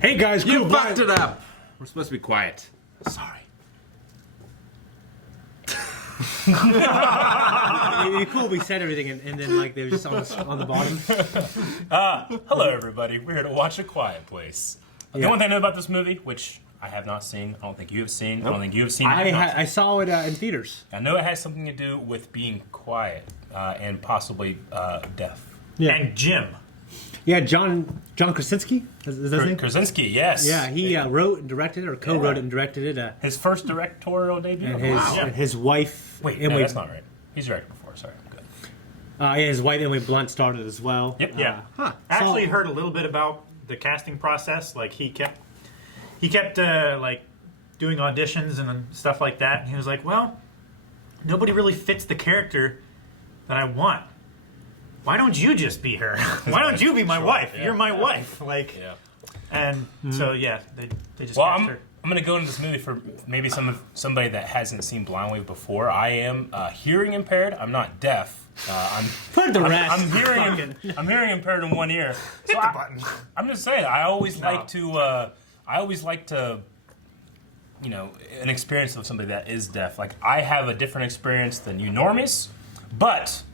Hey guys, You cool, fucked it up. We're supposed to be quiet. Sorry. It'd be cool if we said everything and then like they were just on the bottom. Hello, everybody. We're here to watch A Quiet Place. The one thing I know about this movie, which I have not seen, I don't think you have seen, I don't think you have seen. I saw it in theaters. I know it has something to do with being quiet and possibly deaf. Yeah. And Jim. Yeah, John Krasinski. Is that his name? Krasinski, yes. Yeah, he wrote and directed it, or co-wrote it and directed it. His first directorial debut. And his wife. Wait, Emily, no, that's not right. He's directed before. Sorry, I'm good. Yeah, his wife Emily Blunt started as well. Yep. Yeah. I actually heard a little bit about the casting process. Like he kept like doing auditions and stuff like that. And he was like, "Well, nobody really fits the character that I want. Why don't you just be her? Why don't you be my wife? Yeah. You're my wife." Like, and so they just cast her. I'm going to go into this movie for maybe somebody that hasn't seen Blind Wave before. I am hearing impaired. I'm not deaf. I'm hearing impaired in one ear. So Hit the button. I'm just saying. I always like to. You know, an experience of somebody that is deaf. Like I have a different experience than you normies, but.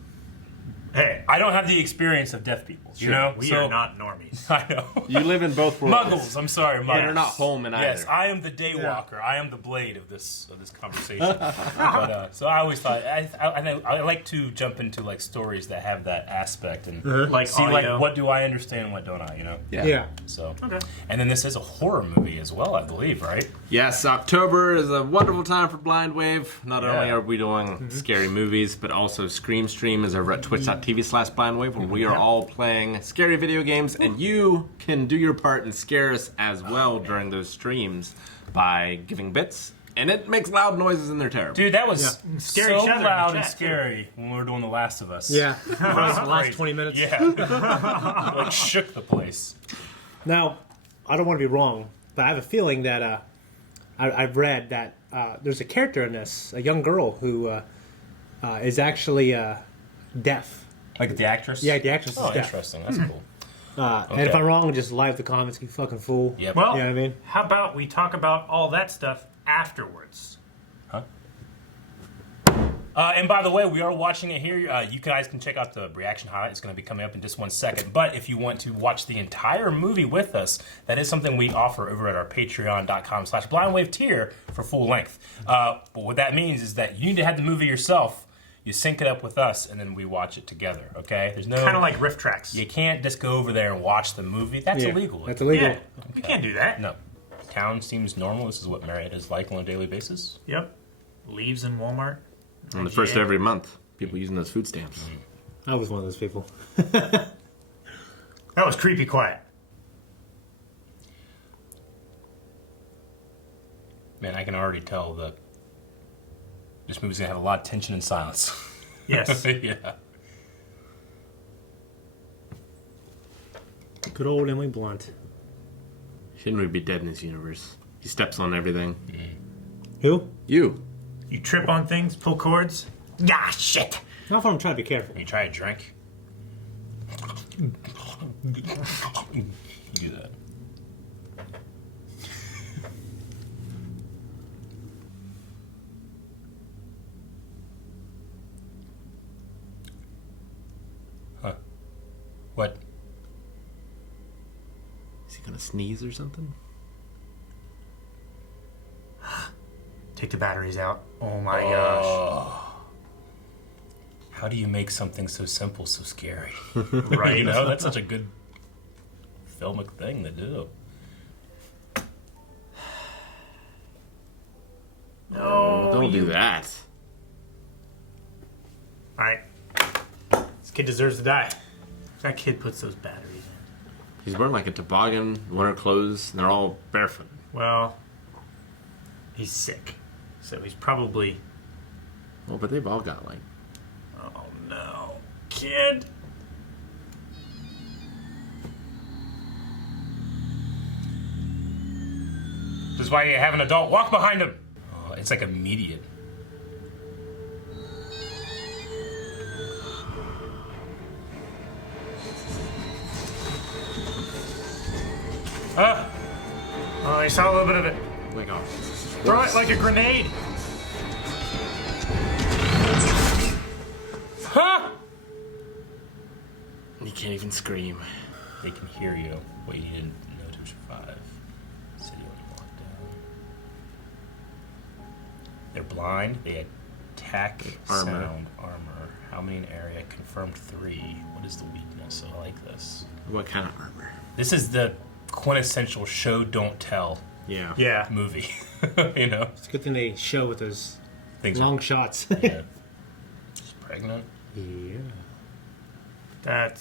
Hey, I don't have the experience of deaf people, you know? We are not normies. I know. You live in both worlds. Muggles, I'm sorry, muggles. You're not home in either. Yes, I am the daywalker. I am the blade of this conversation. But so I always thought I like to jump into like stories that have that aspect and Like see audio. like what do I understand and what don't I, you know? Yeah. So Okay. and then this is a horror movie as well, I believe, right? Yes, October is a wonderful time for Blind Wave. Not only are we doing scary movies, but also Scream Stream is over at twitch.tv/blindwave, where we are all playing scary video games, and you can do your part and scare us as well during those streams by giving bits. And it makes loud noises and they're terrible. Dude, that was Scary so each other in the loud and chat, scary when we were doing The Last of Us. Yeah. It The was last crazy. 20 minutes. Yeah. Like shook the place. Now, I don't want to be wrong, but I have a feeling that I've read that there's a character in this, a young girl who is actually deaf. Like the actress? Yeah, the actress is deaf. Interesting. That's cool. And if I'm wrong, just live the comments, you fucking fool. Yep. Well, You know what I mean? how about we talk about all that stuff afterwards? And by the way, we are watching it here. You guys can check out the reaction highlight. It's going to be coming up in just 1 second. But if you want to watch the entire movie with us, that is something we offer over at our patreon.com/blindwave tier for full length. But what that means is that you need to have the movie yourself. You sync it up with us, and then we watch it together, okay? There's no... Kind of like riff tracks. You can't just go over there and watch the movie. That's illegal. That's illegal. Yeah, you can't do that. No. Town seems normal. This is what Marietta is like on a daily basis. Yep. Leaves in Walmart. On the first of every month, people using those food stamps. I was one of those people. That was creepy quiet. Man, I can already tell that this movie's going to have a lot of tension and silence. Yes. Yeah. Good old Emily Blunt. Shouldn't really be dead in this universe. He steps on everything. Who? You. You trip on things, pull cords. Ah, shit. Not if I'm trying to be careful. You try a drink. You do that. Huh. What? Is he gonna sneeze or something? Take the batteries out. Oh my gosh. How do you make something so simple so scary? Right. You know, that's such a good filmic thing to do. No. Don't do that. Alright. This kid deserves to die. That kid puts those batteries in. He's wearing like a toboggan, winter clothes, and they're all barefoot. Well, he's sick. So he's probably... Oh, but they've all got like... Oh no. Kid! This is why you have an adult walk behind him. Oh, it's like immediate. Oh, I saw a little bit of it. Oh my god. Throw it like a grenade. Huh? You can't even scream. They can hear you. What you need to know to survive. City on lockdown. They're blind. They attack Armor. sound armor. How many in area? Confirmed 3. What is the weakness? I like this. What kind of armor? This is the quintessential show don't tell Yeah. Yeah. movie. You know? It's a good thing they show with those Things long shots. Yeah. She's pregnant. Yeah. That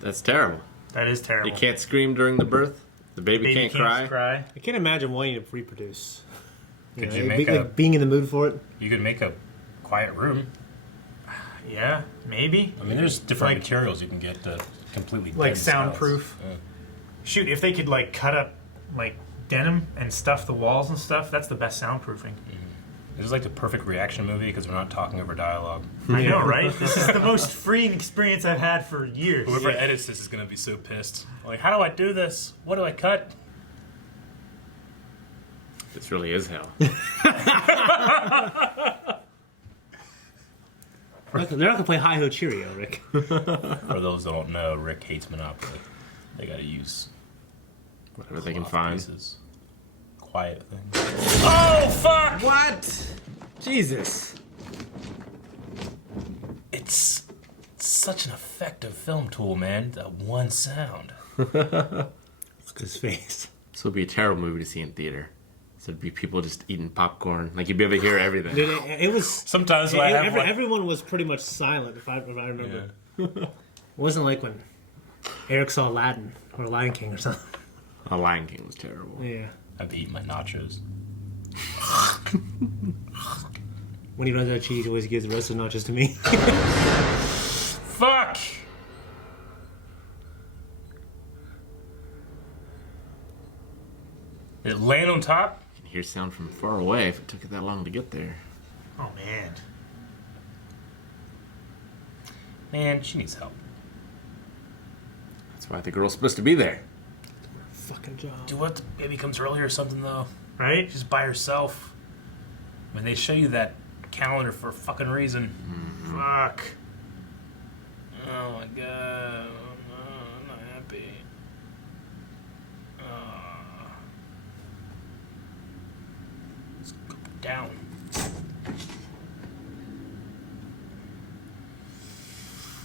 That's terrible. is terrible. You can't scream during the birth. The baby, Baby can't cry. I can't imagine wanting to reproduce. Could know, you make like being in the mood for it? You could make a quiet room. Yeah, maybe. I mean, there's different Like- materials you can get to completely Like deaden soundproof. sounds. Shoot, if they could like cut up like denim and stuff the walls and stuff, that's the best soundproofing. This is like the perfect reaction movie because we're not talking over dialogue. I know, right? This is the most freeing experience I've had for years. Whoever edits this is going to be so pissed. Like, how do I do this? What do I cut? This really is hell. They're not gonna play Hi Ho Cheerio, Rick. For those that don't know, Rick hates Monopoly. They got to use Whatever they can cloth find. pieces. Quiet things. Oh, fuck! What? Jesus. It's such an effective film tool, man. That one sound. Look at his face. This would be a terrible movie to see in theater. So it'd be people just eating popcorn. Like you'd be able to hear everything. Dude, it was. Sometimes when I have one- everyone was pretty much silent, if I remember. It wasn't like when Eric saw Aladdin or Lion King or something. A Lion King was terrible. Yeah. I've eaten my nachos. When he runs out of cheese, he always gives the rest of the nachos to me. Fuck! Did it land on top? You can hear sound from far away if it took it that long to get there. Oh man. Man, she needs help. That's why the girl's supposed to be there. Fucking job. Do what? The baby comes early or something, though. Right? She's by herself. I mean, they show you that calendar for a fucking reason. Fuck. Oh my god. I'm not happy. Let's go down.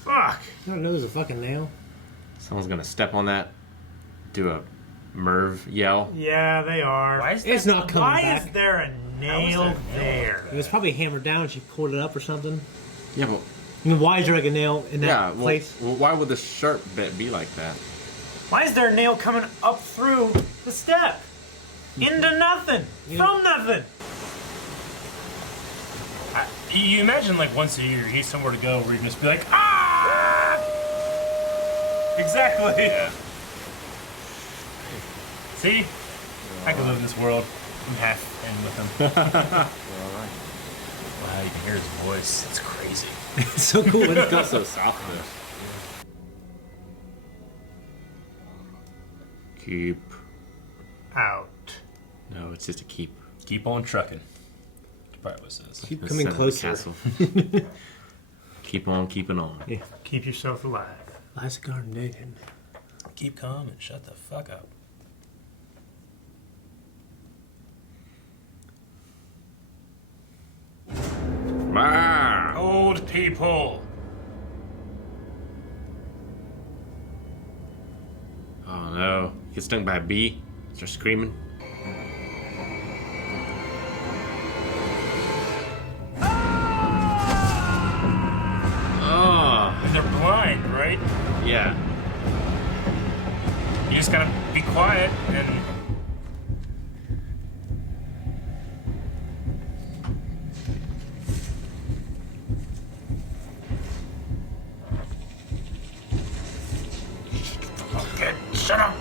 Fuck. You don't know there's a fucking nail? Someone's gonna step on that, do a Merv yell. Yeah, they are. Why is It's that- not coming Why back. is there a nail nail there? It was probably hammered down. She pulled it up or something. Yeah, but I mean, why is there like a nail in that yeah, well, place? well, why would the sharp bit be like that? Why is there a nail coming up through the step? Into nothing. From nothing. You imagine, like, once a year, you need somewhere to go where you can just be like, ah! Exactly. Yeah. See? I could live in this world. I'm half in with him. Wow, you can hear his voice. It's crazy. It's so cool. It feels so soft though. Keep. Out. No, it's just a keep. Keep on trucking. That's probably what it says. Keep The coming center of the closer. castle. Keep on keeping on. Yeah. Keep yourself alive. Last garden naked. Keep calm and shut the fuck up. Ah! Old people. Oh no. Get stung by a bee. Start screaming. Oh, And they're blind, right? yeah. You just gotta be quiet and. Okay, shut up!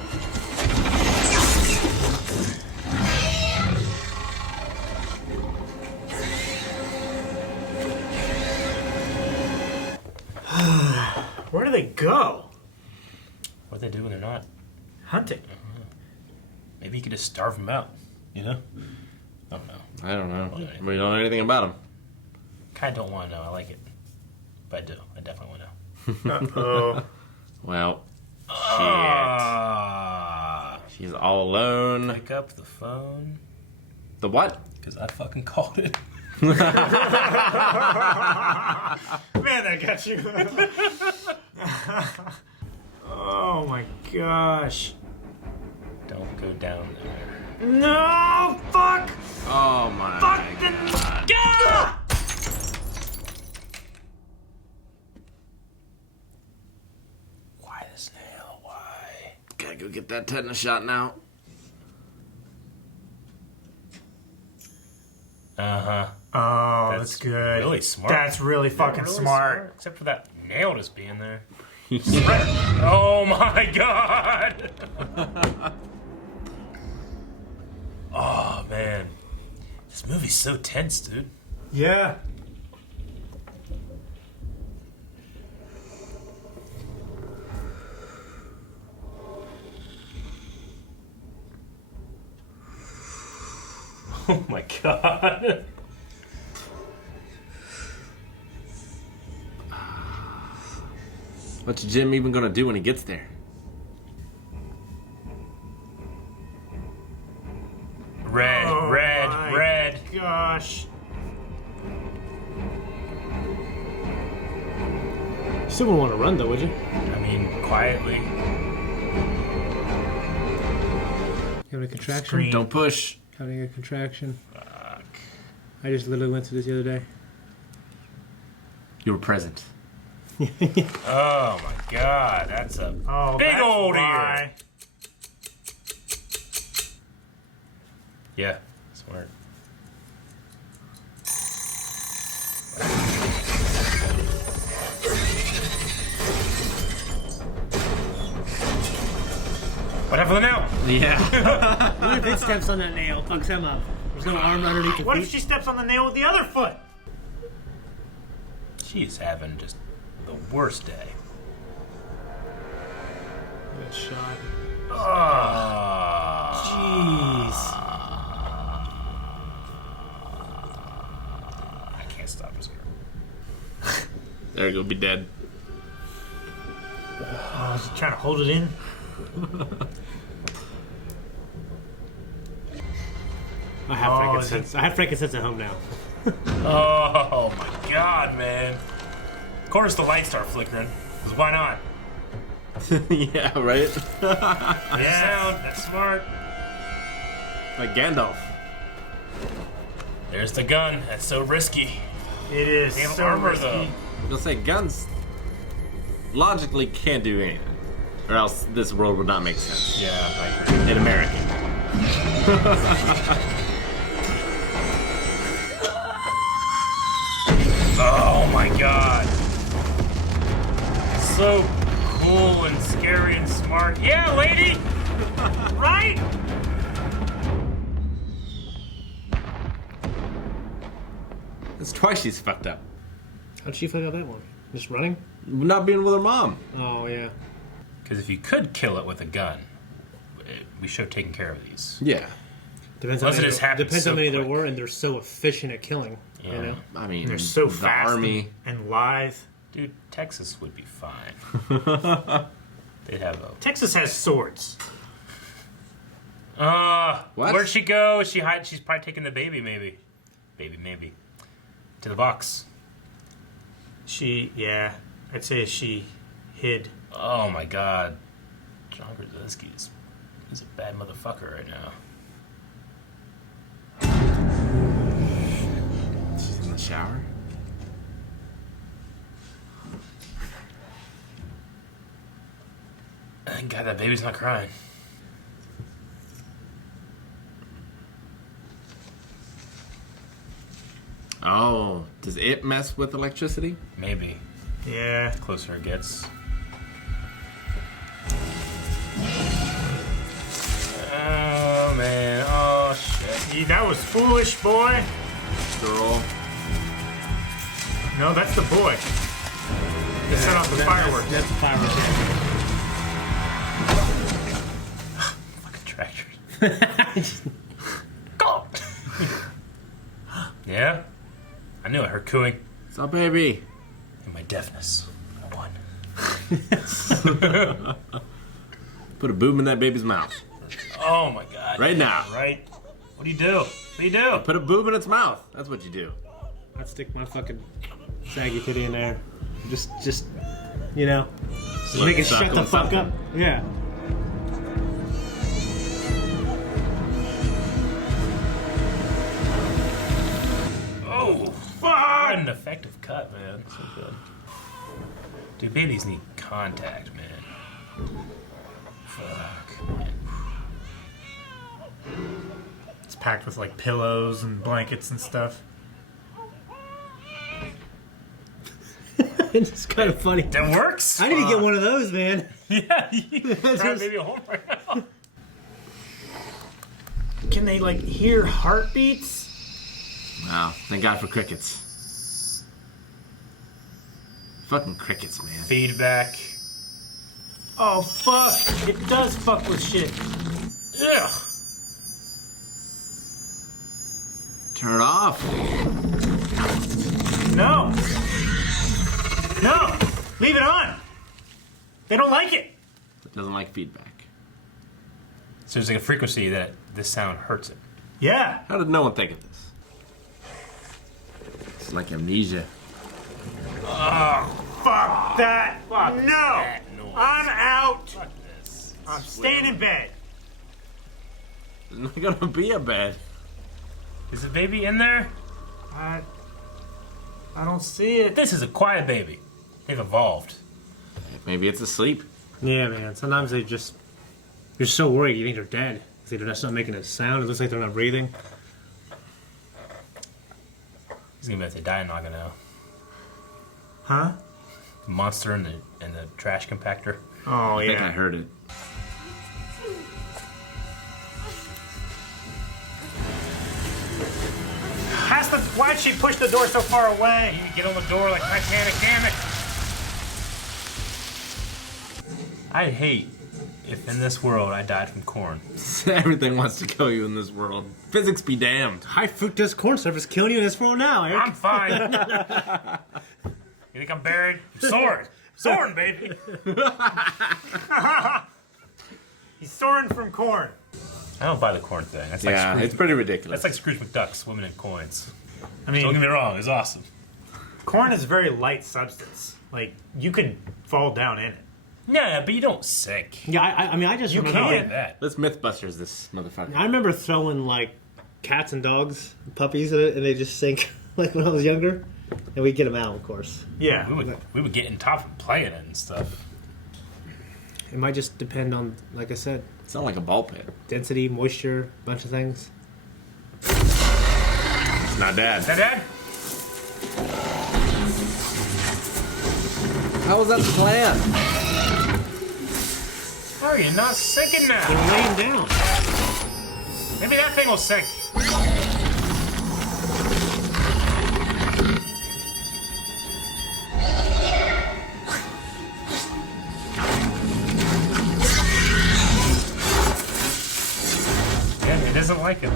Where do they go? What do they do when they're not? Hunting. Maybe you could just starve him out. You know? I don't know. I don't know. We don't know anything about him. Kind of don't want to know. I like it. But I do. I definitely want to know. Uh-oh. Well, Ah. she's all alone. Pick up the phone. The what? Because I fucking called it. Man, that got you. Oh my gosh. Don't go down there. No! Fuck! Oh my Fuck God. the... Ah! Why the snail? Why? Gotta go get that tetanus shot now. Uh-huh. Oh, That's that's good. really smart. That's really fucking Really smart. Except for that nail just being there. Oh my god! Oh man. This movie's so tense, dude. Yeah. Oh my god. What's Jim even gonna do when he gets there? Red, Oh red, my red. Gosh. You still wouldn't want to run though, would you? I mean, quietly. Having a contraction? Scream. Don't push. Having a contraction. Fuck. I just literally went through this the other day. You were present. Oh my god, that's a Oh, big that's old why. ear. Yeah, smart. What happened to the nail? Yeah. What if it steps on that nail? Fucks him up. There's no arm underneath the What feet. if she steps on the nail with the other foot? She's having just the worst day. Good shot. Oh, Jeez. I can't stop this girl. There you go, be dead. Oh, is he trying to hold it in? I have Oh, frankincense. I have frankincense at home now. Oh my god, man. Of course the lights start flickering. Because why not? Yeah, right? Yeah, that's smart. Like Gandalf. There's the gun. That's so risky. It is. Damn So armor, risky. though. You'll say guns logically can't do anything. Or else this world would not make sense. Yeah, I agree. In America. Oh my god. So cool and scary and smart. Yeah, lady! Right? That's twice she's fucked up. How'd she fuck up that one? Just running? Not being with her mom. Oh, yeah. Because if you could kill it with a gun, we should have taken care of these. Yeah. Depends Unless on it just happens depends so how many there quick. were, and they're so efficient at killing. Yeah. You know? I mean, They're so the fast army. and lithe. Dude, Texas would be fine. They'd have a... Texas has swords. What? Where'd she go? She's probably taking the baby, maybe. Maybe. To the box. Yeah, I'd say she hid. Oh my god. John Krasinski he's a bad motherfucker right now. She's in the shower. Thank God that baby's not crying. Oh, does it mess with electricity? Maybe. Yeah. The closer it gets. Oh man. Oh shit. That was foolish, boy. Girl. No, that's the boy. They set off the fireworks. That's the fireworks. Fucking tractors. Go! Yeah? I knew it. Her cooing. What's up, baby? And my deafness. I won. Put a boob in that baby's mouth. Oh my god. Right now. Right? What do you do? What do you do? Put a boob in its mouth. That's what you do. I'd stick my fucking saggy titty in there. Just you know, just Let make it it shut the suckle fuck something. up. Yeah. Oh, fuck! An effective cut, man. So good. Dude, babies need contact, man. Fuck, man. It's packed with like pillows and blankets and stuff. It's kind of funny. That works? I need to get one of those, man. Yeah, you grab baby a home right now. Can they like hear heartbeats? Wow. Thank God for crickets. Fucking crickets, man. Feedback. Oh fuck! It does fuck with shit. Ugh. Turn it off. No! No! Leave it on! They don't like it! It doesn't like feedback. So there's like a frequency that this sound hurts it. Yeah! How did no one think of this? It's like amnesia. Fuck that! Fuck no! that noise. I'm out! Fuck this. I'm staying in bed. There's not gonna be a bed. Is the baby in there? I don't see it. This is a quiet baby. They've evolved. Maybe it's asleep. Yeah, man. Sometimes they just you're so worried you think they're dead. They're just not making a sound. It looks like they're not breathing. He's gonna be at the die knocker now. Huh? The monster in the trash compactor. Oh I think I yeah. heard it. Why'd she push the door so far away? You get on the door like Titanic, damn it! I hate if in this world I died from corn. Everything wants to kill you in this world. Physics be damned. High fructose corn syrup is killing you in this world now, Eric. I'm fine. You think I'm buried? I'm soaring. Soaring, baby. He's soaring from corn. I don't buy the corn thing. That's like Yeah, Scrooge, it's pretty ridiculous. that's like Scrooge McDuck swimming in coins. I Don't get mean, me wrong, it's awesome. corn is a very light substance. Like, you could fall down in it. Yeah, but you don't sink. Yeah, I mean, I just You remember. I can. like that. Let's Mythbusters this motherfucker. I remember throwing like cats and dogs, puppies, in it, and they just sink. Like when I was younger, and we'd get them out, of course. Yeah. We would get in top and play in it and stuff. It might just depend on, like I said, It's not like a ball pit. density, moisture, bunch of things. It's not Dad. Is that Dad? How was that the plan? How are you not sinking They're now? laying down. Maybe that thing will sink. Yeah, it doesn't like it.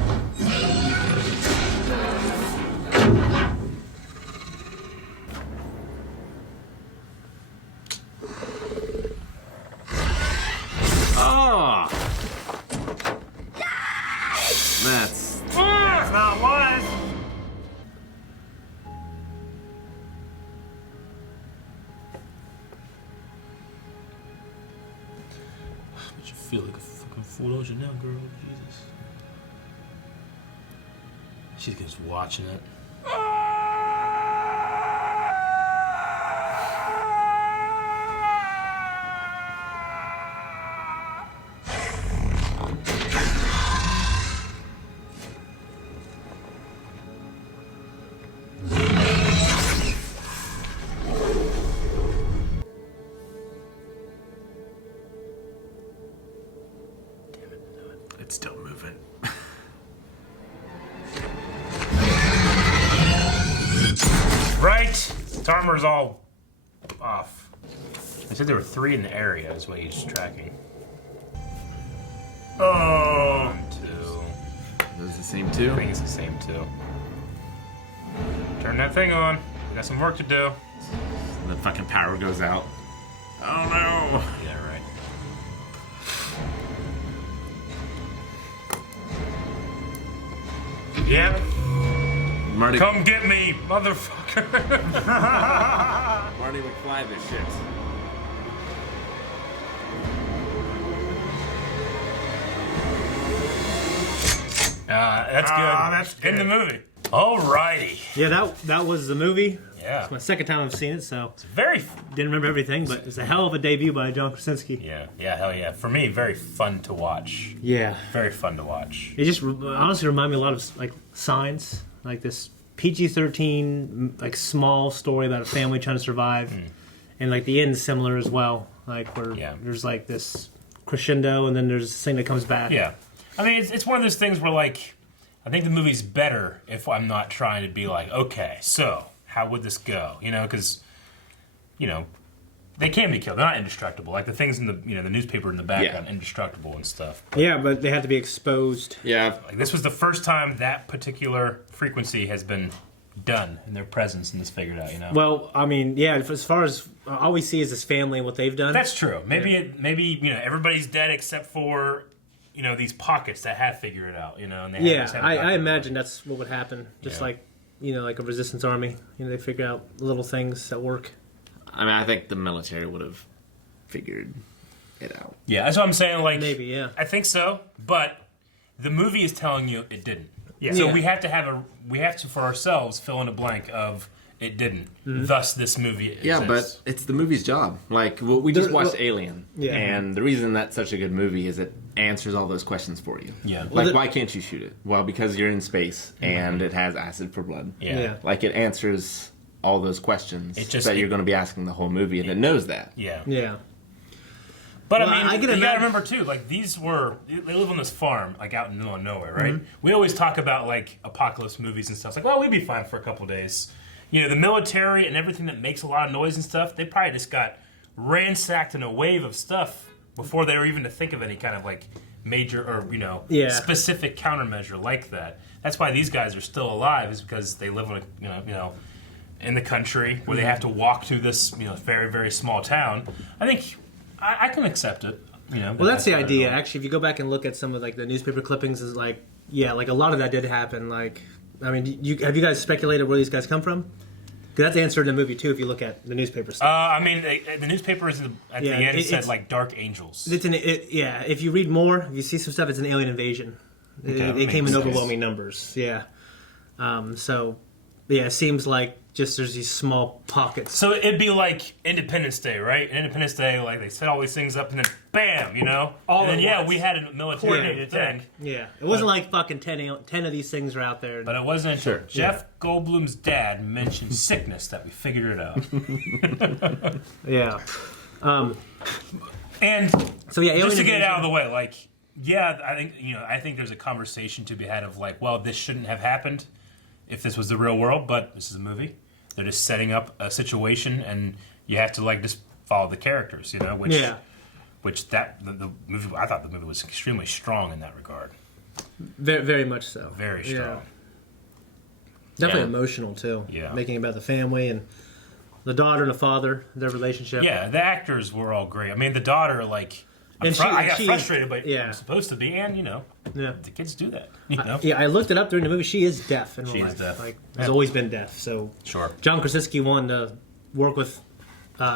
Oh! That's... That's not was. But you feel like a fucking fool, don't you now, girl? Jesus. She's just watching it. It's still moving. Right! Its armor's all off. They said there were 3 in the area, is what he's tracking. Oh! 1, 2, same too. I think it's the same too. Turn that thing on. We got some work to do. And the fucking power goes out. Oh no! Yeah, right. Yep. Marty, Come get me, motherfucker. Marty McFly this shit. That's good. That's good. In the movie. Alrighty. Yeah, that was the movie. Yeah. It's my second time I've seen it, so Very. didn't remember everything, but it's a hell of a debut by John Krasinski. Yeah. Yeah. Hell yeah. For me, very fun to watch. Yeah. Very fun to watch. It just honestly reminded me a lot of like Signs, like this PG-13 like small story about a family trying to survive, and like the end's similar as well. Like where there's like this crescendo, and then there's this thing that comes back. Yeah. I mean, it's one of those things where like, I think the movie's better if I'm not trying to be like, okay, so how would this go? You know, because, you know, they can be killed. They're not indestructible. Like the things in the the newspaper in the background, indestructible and stuff. Yeah, but they have to be exposed. Yeah. Like this was the first time that particular frequency has been done in their presence and is figured out. You know. Well, I mean, yeah. As far as all we see is this family and what they've done. That's true. Maybe everybody's dead except for these pockets that have figured it out. And they yeah. just haven't I gotten it imagine right. that's what would happen. Just Yeah. like like a resistance army. They figure out little things that work. I mean, I think the military would have figured it out. Yeah, that's what I'm saying. Like Maybe, yeah. I think so, but the movie is telling you it didn't. Yeah. So Yeah. we have to for ourselves fill in a blank of it didn't. Thus, this movie exists. Yeah, but it's the movie's job. Like, we just watched well, Alien. yeah. And the reason that's such a good movie is it answers all those questions for you. Yeah. Like, Well, why can't you shoot it? Well, because you're in space and it has acid for blood. yeah. Yeah. Like, it answers all those questions It just- that you're going to be asking the whole movie, and it knows that. Yeah. Yeah. But Well, I mean, I can you gotta imagine- remember too, like they live on this farm, like out in the middle of nowhere, right? We always talk about like apocalypse movies and stuff. It's like, well, we'd be fine for a couple days. The military and everything that makes a lot of noise and stuff, they probably just got ransacked in a wave of stuff before they were even to think of any kind of like major or Yeah. specific countermeasure like that. That's why these guys are still alive, is because they live in a in the country where they have to walk through this very, very small town. I think I can accept it. Well, that's the idea. Actually, if you go back and look at some of like the newspaper clippings, is like like a lot of that did happen. Like, I mean, have you guys speculated where these guys come from? Because that's answered in the movie too. If you look at the newspaper stuff. I mean, the newspaper at the end said it's- like dark angels. If you read more, if you see some stuff, it's an alien invasion. Okay, They came in makes sense. overwhelming numbers. Yeah. It seems like just there's these small pockets. So it'd be like Independence Day, right? And Independence Day, like they set all these things up, and then bam, All and then at once. we had a military Coordinated thing. attack. Yeah, it wasn't like fucking 10 of these things are out there. But it wasn't until Jeff Goldblum's dad mentioned sickness that we figured it out. Yeah. And So yeah, alien just to get it invasion. out of the way, like, I think there's a conversation to be had of like, well, this shouldn't have happened if this was the real world, but this is a movie. They're just setting up a situation, and you have to like just follow the characters, which the movie. I thought the movie was extremely strong in that regard. Very, very much so. Very strong. Definitely Yeah. emotional too. Yeah. Making about the family and the daughter and the father, their relationship. Yeah, the actors were all great. I mean, the daughter, like, I And got she- frustrated, but yeah. I'm supposed to be, and Yeah. the kids do that. You know, Yeah, I looked it up during the movie. She is deaf in real She is life. deaf. Like, has Yeah. always been deaf. So sure. John Krasinski wanted to work with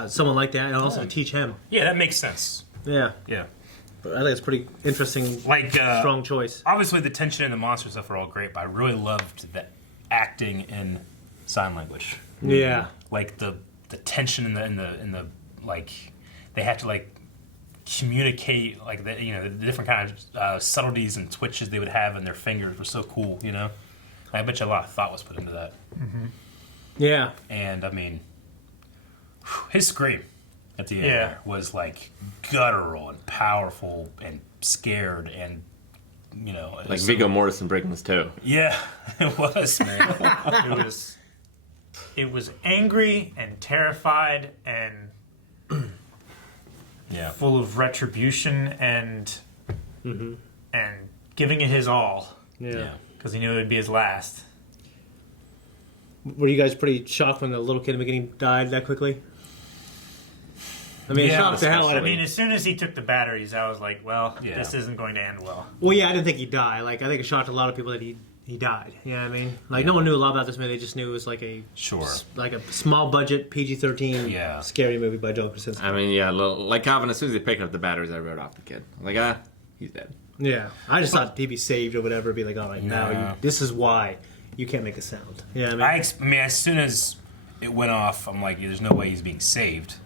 someone like that and also teach him. Yeah, that makes sense. Yeah, Yeah, but I think it's pretty interesting, like strong choice. obviously the tension and the monster stuff are all great, but I really loved the acting in sign language. Yeah, Like the tension in the like they have to like communicate like the different kind of subtleties and twitches they would have in their fingers were so cool. I bet you a lot of thought was put into that. yeah. And I mean, his scream at the end Yeah. there was like guttural and powerful and scared and Like Viggo Mortensen breaking his toe. yeah, it was, man. It was angry and terrified and Yeah, full of retribution and giving it his all. Yeah. yeah. because he knew it would be his last. Were you guys pretty shocked when the little kid in the beginning died that quickly? I mean, it Yeah, shocked the hell out I of me. mean, as soon as he took the batteries, I was like, well, Yeah. this isn't going to end well. Well, yeah, I didn't think he'd die. Like, I think it shocked a lot of people that he died. You know what I mean? Like, no one knew a lot about this movie. They just knew it was like a like a small budget PG-13 scary movie by John Krasinski. I mean, yeah, like Calvin, as soon as he picked up the batteries, I wrote off the kid. I'm like, he's dead. Yeah, I just thought he'd be saved or whatever. Be like, all right, now this is why you can't make a sound. Yeah, I mean, as soon as it went off, I'm like, there's no way he's being saved.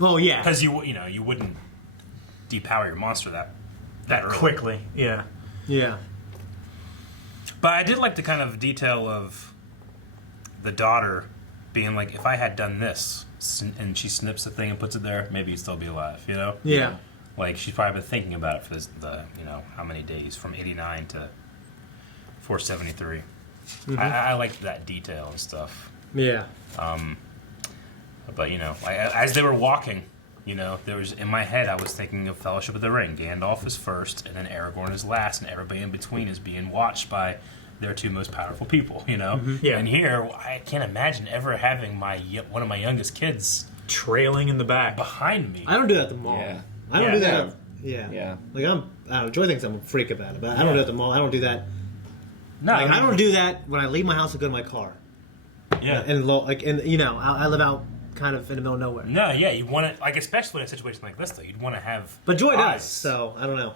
Oh yeah, because you wouldn't depower your monster that early. Quickly. Yeah. Yeah. But I did like the kind of detail of the daughter being like, if I had done this, and she snips the thing and puts it there, maybe he'd still be alive, you know? Yeah. Like, she's probably been thinking about it for how many days, from 89 to 473. Mm-hmm. I liked that detail and stuff. Yeah. But, as they were walking, there was, in my head, I was thinking of Fellowship of the Ring. Gandalf is first, and then Aragorn is last, and everybody in between is being watched by their two most powerful people, Mm-hmm. Yeah. And here, I can't imagine ever having one of my youngest kids trailing in the back behind me. I don't do that at the mall. Yeah. I don't do that. Yeah. Yeah. Like, Joy thinks I'm a freak about it, but I don't do it at the mall. I don't do that. No, Like, I don't do that when I leave my house and go to my car. Yeah. I live out kind of in the middle of nowhere. No, yeah, you want to, like, especially in a situation like this, though, you'd want to have. But Joy eyes. does, so I don't know.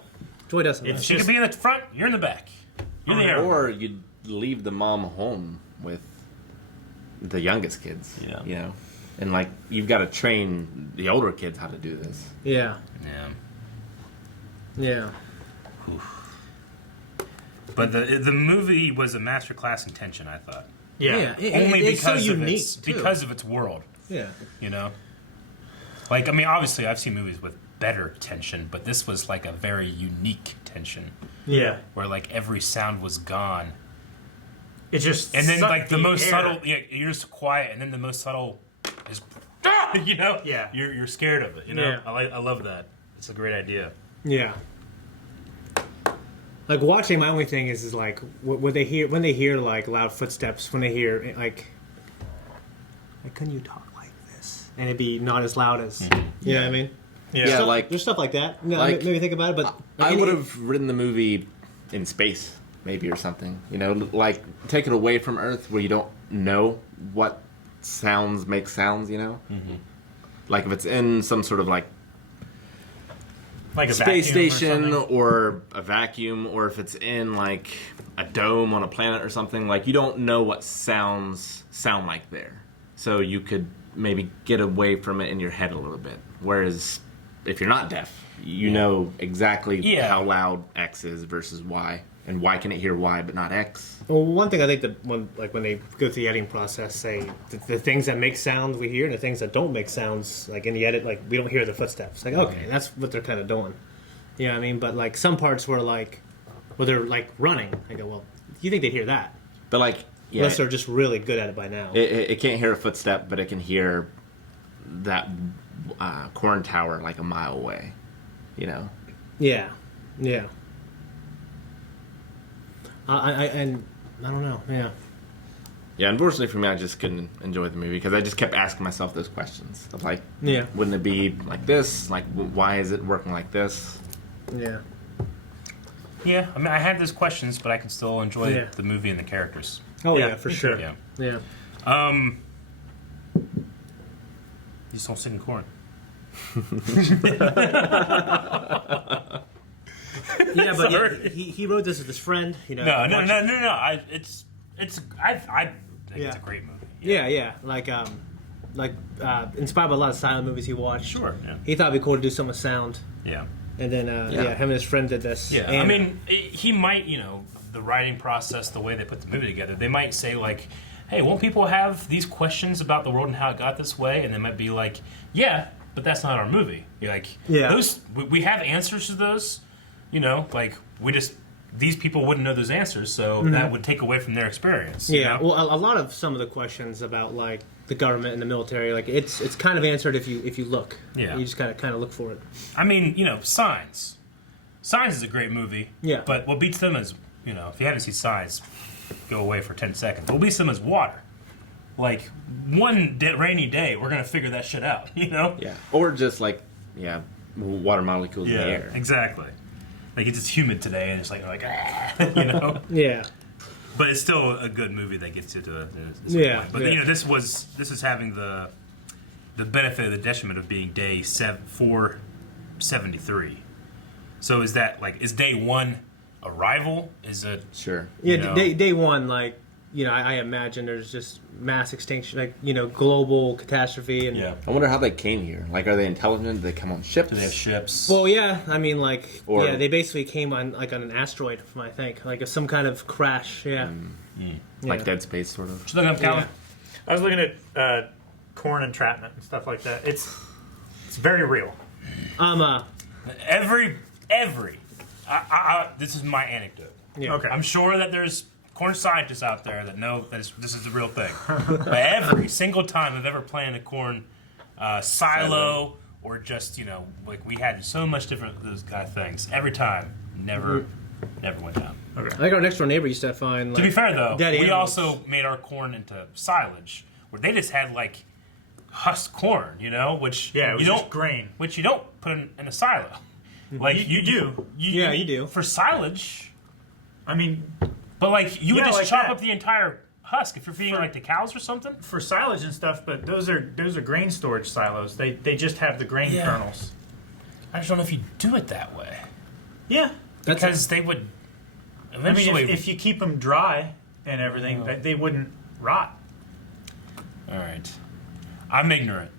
Joy doesn't. If she could be in the front, you're in the back. You're the arrow. Or you'd leave the mom home with the youngest kids. Yeah. You know? And, like, you've got to train the older kids how to do this. Yeah. Yeah. Yeah. But the movie was a masterclass in tension, I thought. Yeah. Only it's so because unique because of its world. Yeah. Like, I mean, obviously I've seen movies with better tension, but this was like a very unique tension Yeah. where like every sound was gone. It just And then sucked like the most air. subtle, you're just quiet, and then the most subtle is, Yeah. you're scared of it. Yeah. I love that. It's a great idea. Yeah. Like watching, my only thing is like when they hear like loud footsteps, when they hear like couldn't you talk like this, and it'd be not as loud as you know what I mean? Yeah, Stuff, like there's stuff like that. No, like- maybe think about it, but I would have written the movie in space, maybe, or something. Like take it away from Earth, where you don't know what sounds make sounds. Mm-hmm. Like if it's in some sort of like a space vacuum station or or a vacuum, or if it's in like a dome on a planet or something, like you don't know what sounds sound like there. So you could maybe get away from it in your head a little bit. Whereas if you're not deaf, you know exactly how loud X is versus Y, and why can it hear Y but not X. Well, one thing I think that when they go through the editing process, say the things that make sounds we hear, and the things that don't make sounds, like in the edit, like we don't hear the footsteps. Like okay, that's what they're kind of doing. You know what I mean? But like some parts where they're like running, I go, well, you think they'd hear that? But like, yeah, Unless they're just really good at it by now. it can't hear a footstep, but it can hear that corn tower like a mile away. Yeah. I don't know. Yeah. Yeah, unfortunately for me, I just couldn't enjoy the movie because I just kept asking myself those questions of like, Yeah. wouldn't it be like this? Like, why is it working like this? Yeah. Yeah, I mean, I had those questions, but I could still enjoy Yeah. the movie and the characters. Oh Yeah, yeah, for me sure. too. Yeah. Yeah. You just don't sit in corn. Yeah, but Sorry. he wrote this with his friend. No. I think it's a great movie. Yeah. Like inspired by a lot of silent movies he watched. Sure. Yeah. He thought it'd be cool to do something with sound, Yeah. and then him and his friend did this. Yeah. And I mean, he might, the writing process, the way they put the movie together, they might say like, "Hey, won't people have these questions about the world and how it got this way?" And they might be like, "Yeah, but that's not our movie." You're like, Yeah. we have answers to those. Like these people wouldn't know those answers, so that would take away from their experience. you yeah. know? Well, a lot of some of the questions about like the government and the military, like it's kind of answered if you look. Yeah. You just kind of look for it. I mean, Signs. Signs is a great movie. Yeah. But what beats them is you know, if you haven't seen signs, go away for 10 seconds. There'll be some as water. Like, one rainy day, we're going to figure that shit out, you know? Yeah. Or just like, water molecules in the air. Exactly. Like, it's just humid today, and it's like, you know? Yeah. But it's still a good movie that gets you to a point. But, you know, this is having the benefit of the detriment of being day 473. So is that, like, is day one arrival? Is it... Sure. Yeah, you know, day one, like, you know, I imagine there's just mass extinction, like, you know, global catastrophe. And yeah. I wonder how they came here. Like, are they intelligent? Do they come on ships? Do they have ships? Well, yeah, I mean, like, Or- they basically came on, like, on an asteroid, I think, like some kind of crash, Yeah. Like Dead Space, sort of. What you looking up, Calvin? I was looking at corn entrapment and stuff like that. It's very real. Every this is my anecdote. Yeah. Okay. I'm sure that there's corn scientists out there that know that this is a real thing. But every single time I've ever planted a corn silo or just, you know, like we had so much different those kind of things. Every time, never went down. Okay. I think our next door neighbor used to find, like, To be fair though, dead we animals. also made our corn into silage, where they just had like husked corn, you know, which Yeah, it was you just don't grain. which you don't put in a silo. Like You do. Yeah, you do. for silage. I mean, But like you would Yeah, just like chop that. up the entire husk if you're feeding like the cows or something. for silage and stuff, but those are grain storage silos. They just have the grain Yeah. kernels. I just don't know if you do it that way Yeah. because they would I mean, eventually. if you keep them dry and everything, they wouldn't rot. All right, I'm ignorant,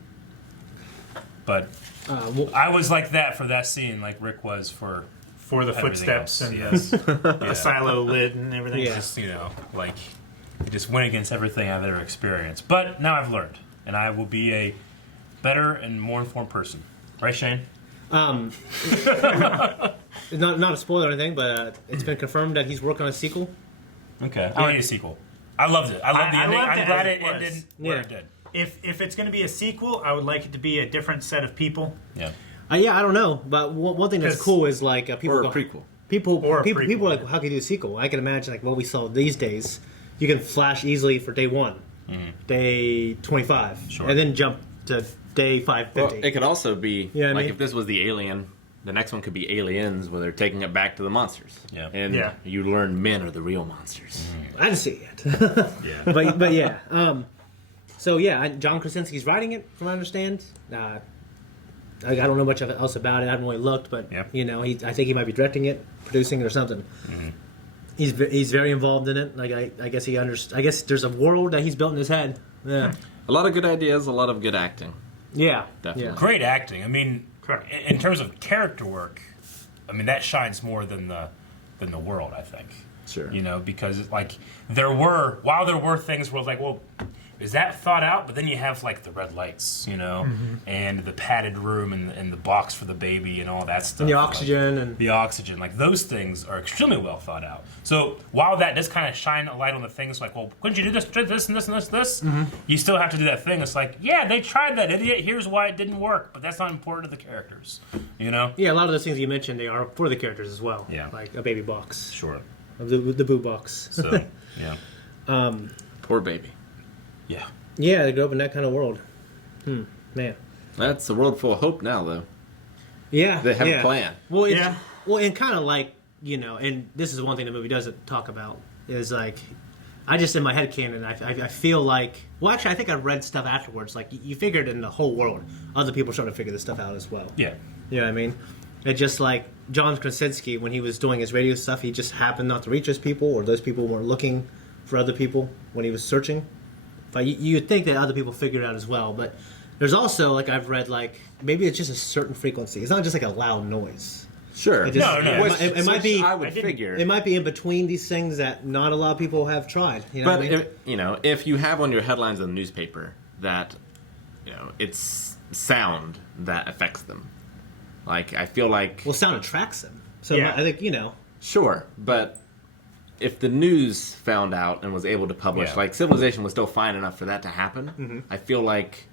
but well, I was like that for that scene, like Rick was for For the everything footsteps else. and Yes. the silo lid and everything. Yeah. Just, you know, like it just went against everything I've ever experienced. But now I've learned, and I will be a better and more informed person. Right, Shane? not a spoiler or anything, but it's been confirmed that he's working on a sequel. Okay. I need a sequel. I loved it. I loved the I ending. loved I'm it glad as it it was. ended where Yeah. it did. If it's going to be a sequel, I would like it to be a different set of people. Yeah. Yeah, I don't know, but one thing that's 'Cause- cool is, like, people Or a go, prequel. People Or a people prequel. are like, how can you do a sequel? I can imagine, like, what we saw these days. You can flash easily for day 1, day 25, Sure. and then jump to day 550. Well, it could also be, Yeah, I like, mean- if this was the Alien, the next one could be Aliens, where they're taking it back to the monsters. Yeah. And Yeah. you learn men are the real monsters. I didn't see it yet. Yeah. but yeah. So yeah, John Krasinski's writing it, from what I understand. I don't know much else about it. I haven't really looked, but Yeah. you know, I think he might be directing it, producing it, or something. He's very involved in it. Like I guess I guess there's a world that he's built in his head. Yeah, A lot of good ideas, a lot of good acting. yeah, Definitely. Yeah. Great acting. I mean, Correct. in terms of character work, I mean that shines more than the world. I think. Sure. You know, because like there were things where I was like, well, is that thought out? But then you have like the red lights, you know, and the padded room and the box for the baby and all that stuff. And the Like, oxygen and the oxygen, like those things are extremely well thought out. So while that does kind of shine a light on the things like, well, couldn't you do this and this and this? You still have to do that thing. It's like, yeah, they tried that, idiot. Here's why it didn't work, but that's not important to the characters, you know? yeah, a lot of those things you mentioned, they are for the characters as well. Yeah. Like a baby box, Sure. the boo box. So yeah, Poor baby. yeah. Yeah, they grew up in that kind of world. Man. That's a world full of hope now, though. Yeah, They have yeah. a plan. Well, it's, Yeah. well, and kind of like, you know, and this is one thing the movie doesn't talk about is like, I just in my head canon, I feel like, well, actually, I think I read stuff afterwards. Like, you figured in the whole world, other people are starting to figure this stuff out as well. Yeah. You know what I mean? It just like John Krasinski, when he was doing his radio stuff, he just happened not to reach those people, or those people weren't looking for other people when he was searching. But you'd think that other people figured it out as well. But there's also, like I've read, like maybe it's just a certain frequency. It's not just like a loud noise. Sure. It just- No. It might be. I would I didn't- figure. It might be in between these things that not a lot of people have tried. You know But what I mean? if you have one of your headlines in the newspaper that it's sound that affects them, like I feel like Well, sound attracts them. So Yeah. I think sure, but if the news found out and was able to publish, Yeah. like Civilization was still fine enough for that to happen. I feel like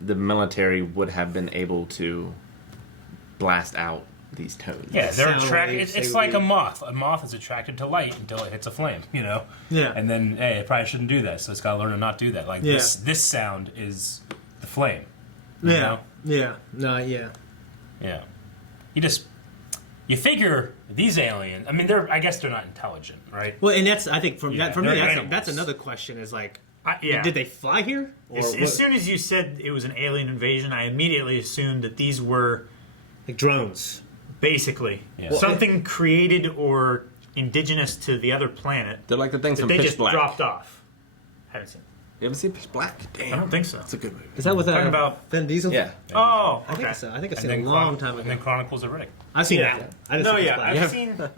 the military would have been able to blast out these tones. Yeah, they're Sound attracted. waves, It's they like would a moth. A moth is attracted to light until it hits a flame, Yeah. And then, hey, it probably shouldn't do that, so it's got to learn to not do that. Like, this sound is the flame. You know? Yeah. No, yeah. Yeah. You figure these aliens, I mean, I guess they're not intelligent, right? Well, and that's, I think, for me, they're that's animals. another question is like, Yeah. did they fly here? Or As soon as you said it was an alien invasion, I immediately assumed that these were like drones? basically Yeah. something created or indigenous to the other planet They're like the things that from they Pitch just Black. dropped off. Haven't seen it. You ever seen Pitch Black? Damn. I don't think so. It's a good movie. Is that with Talking about- Vin Diesel? Yeah. Oh, I okay. think so. I think I've And seen then it a long time And ago. then Chronicles of Riddick. I've seen Yeah. that. I didn't No, see yeah, Pitch Black. I've seen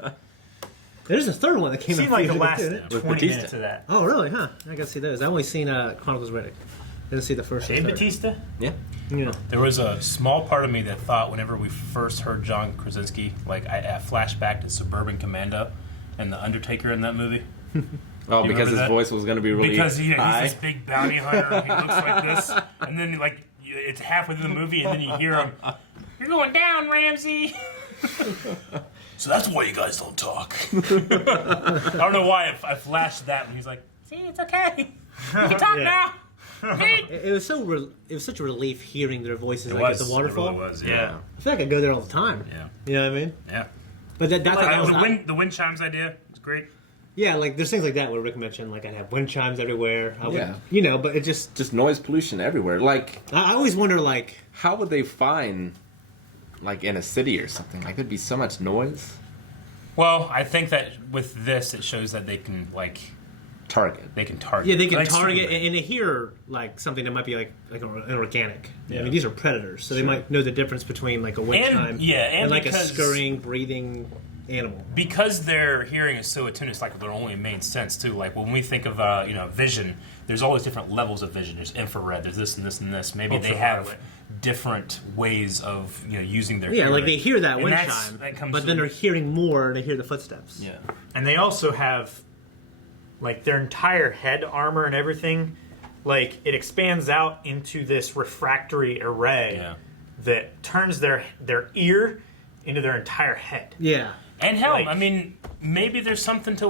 There's a third one that came out. like a the few years last ago, too. 20 Batista. minutes of that. Oh, really? Huh? I gotta see those. I've only seen Chronicles of Riddick. Didn't see the first Dave one. Batista? Yeah. Yeah. There was a small part of me that thought whenever we first heard John Krasinski, like I flashback to Suburban Commando and the Undertaker in that movie. Oh, You because remember his that? voice was going to be really Because he's high. this big bounty hunter, and he looks like this, and then it's halfway through the movie, and then you hear him, "You're going down, Ramsey." So that's why you guys don't talk. I don't know why I flashed that when he's like, "See, it's okay. You can talk now." It was it was such a relief hearing their voices It like was. at the waterfall. It really was. Yeah. Yeah. I feel like I go there all the time. Yeah. You know what I mean? Yeah. But that was The wind chimes idea is great. yeah, like there's things like that where Rick mentioned like I'd have wind chimes everywhere. I would, Yeah. You know, but it just Just noise pollution everywhere. Like, I always wonder like how would they find, like, in a city or something? Like, there'd be so much noise. Well, I think that with this, it shows that they can Target. target. yeah they can Like target Superman. and they hear like something that might be like an organic. I Yeah. mean these are predators, so they might know the difference between like a wind And- chime yeah, and like a because- scurrying, breathing animal. Because their hearing is so attuned, it's like their only main sense too. Like when we think of vision, there's always different levels of vision. There's infrared. There's this and this and this. Maybe they have Ultraviolet. different ways of using their Yeah, hearing. like they hear that And wind that's- chime, that comes but then from- they're hearing more and they hear the footsteps. yeah. And they also have, like, their entire head armor and everything, like, it expands out into this refractory array Yeah. that turns their ear into their entire head. Yeah. And hell, Like- I mean, maybe there's something to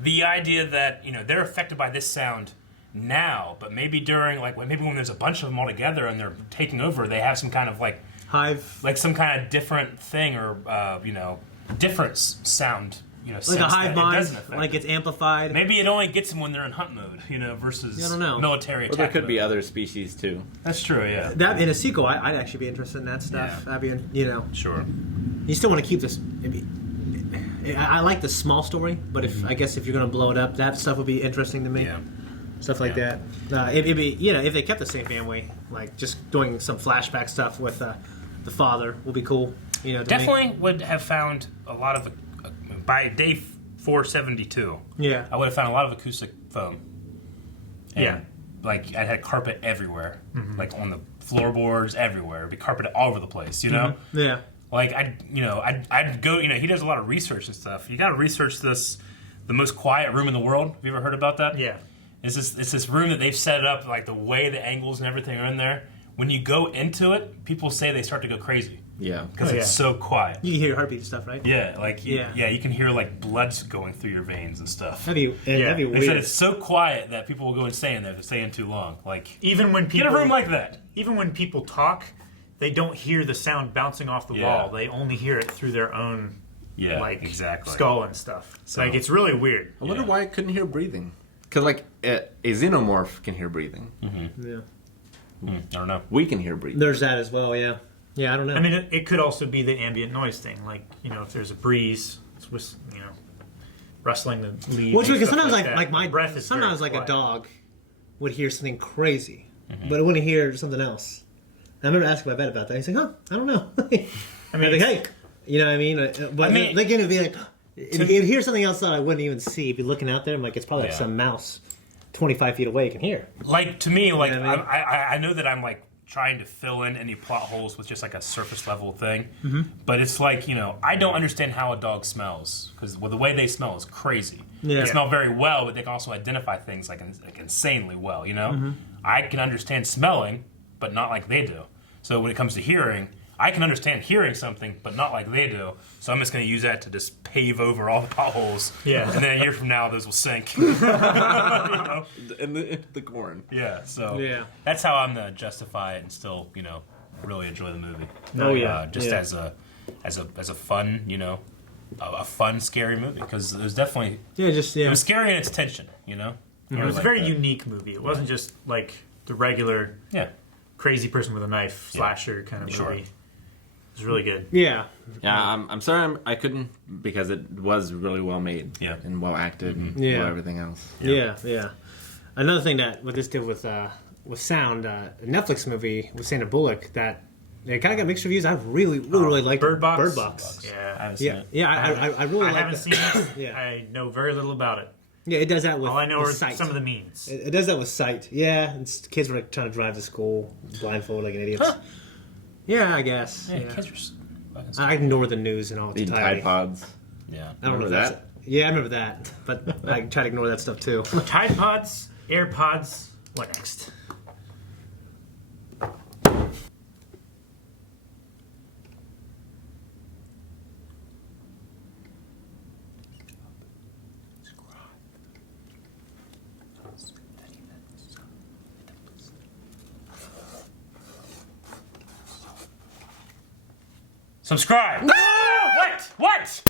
the idea that they're affected by this sound now, but maybe during maybe when there's a bunch of them all together and they're taking over, they have some kind of Hive. some kind of different thing or different sound. Like sense a hive that it mind, doesn't affect like them. it's amplified. Maybe it only gets them when they're in hunt mode, versus I don't know. military Or attack there could be mode. other species, too. That's true, yeah. That in a sequel, I'd actually be interested in that stuff. Yeah. I'd be, Sure. you still want to keep this. I like the small story, but I guess if you're going to blow it up, that stuff would be interesting to me. Yeah. Stuff like Yeah. that. It'd be, if they kept the same family, like just doing some flashback stuff with the father would be cool. To me. Definitely would have found a lot of by day 472. Yeah. I would have found a lot of acoustic foam. And, Yeah. Like I had carpet everywhere, like on the floorboards everywhere. It'd be carpet all over the place. Yeah. Like I'd go. He does a lot of research and stuff. You got to research this, the most quiet room in the world. Have you ever heard about that? Yeah. It's this room that they've set up, like the way the angles and everything are in there. When you go into it, people say they start to go crazy Yeah. because Oh, it's yeah. so quiet. You can hear your heartbeat and stuff, right? Yeah, Yeah. you can hear like blood going through your veins and stuff. That'd be They weird. said it's so quiet that people will go insane there if they're staying too long. Like, Even when get people a room like that. even when people talk, they don't hear the sound bouncing off the Yeah. wall. They only hear it through their own Yeah, exactly. skull and stuff. So- Like, it's really weird. I wonder Yeah. why it couldn't hear breathing. Because, like, a xenomorph can hear breathing. Yeah. I don't know. We can hear breathing. There's that as well. Yeah. Yeah. I don't know. I mean, it could also be the ambient noise thing. Like, if there's a breeze, it's rustling the leaves. Which and because stuff sometimes that. like my breath is sometimes very like a quiet. dog would hear something crazy, but it wouldn't hear something else. And I remember asking my vet about that. He's like, "Huh, I don't know." I mean, I'd be like, "Hey," you know what I mean? But I mean- like it'd be like, it'd hear something else that I wouldn't even see. If you're looking out there, I'm like, it's probably like Yeah. some mouse 25 feet away can hear. Like to me, like You know what I mean? I know that I'm like trying to fill in any plot holes with just like a surface level thing, but it's like I don't understand how a dog smells because the way they smell is crazy. Yeah. They smell very well, but they can also identify things like insanely well. I can understand smelling, but not like they do. So when it comes to hearing, I can understand hearing something, but not like they do. So I'm just going to use that to just pave over all the potholes. Yeah. And then a year from now, those will sink. You know? In the corn. Yeah. So Yeah. that's how I'm going to justify it and still, really enjoy the movie. Oh, yeah. Just Yeah. as a fun, a fun, scary movie, because it was definitely it was scary in its tension. It was a very unique movie. It wasn't just like the regular crazy person with a knife slasher kind of movie. It was really good. Yeah. Yeah, I'm sorry I couldn't, because it was really well made. Yeah. And well acted and Yeah. well everything else. Yeah. Another thing that what this did with sound, a Netflix movie with Sandra Bullock that it kind of got mixed reviews. I really liked Bird Box? Bird Box. I Yeah. haven't seen it. Yeah. I really I like haven't that. seen it. Yeah. I know very little about it. Yeah, it does that with All I know with are Sight. some of the memes. It does that with Sight. Yeah, kids were like, trying to drive to school blindfolded like idiots. Huh. Yeah, I guess. Yeah, Yeah. kids are fucking I ignore the news and all its Eating entirety. Tide Pods. Yeah. I don't know if Remember that's that? Yeah, I remember that, but I try to ignore that stuff too. Tide Pods, AirPods, what next? Subscribe. What?